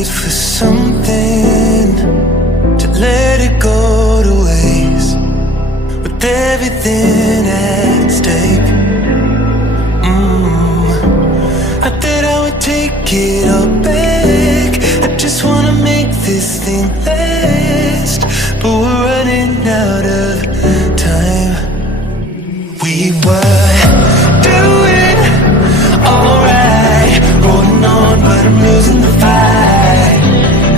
wait for something to let it go to waste, with everything at stake. I thought I would take it all back. I just wanna make this thing last, but we're running out of time. We were doing alright, rolling on, but I'm losing the fight.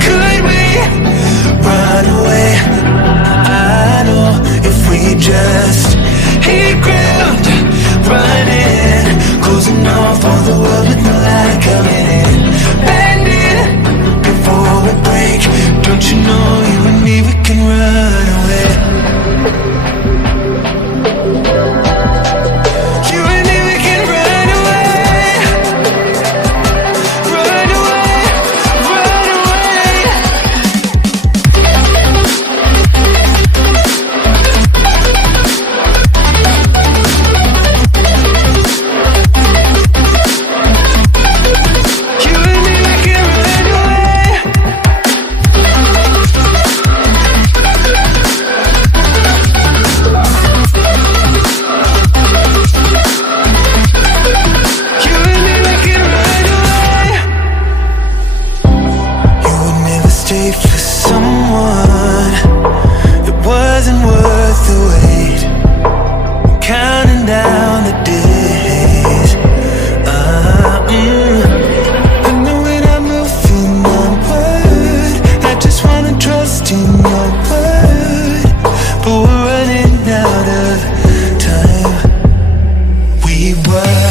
Could we run away? I know if we just hit ground, running, closing off all the world with no light coming in, bending before we break. Don't you know you and me, we can run away. You and me, we can run away. Run away, run away. You and me, we can run away. You and me, we can run away. You would never stay for someone that wasn't worth the wait. Counting down the days. I know when I'm moving onward, I just wanna trust in your word, but we're running out of time. We were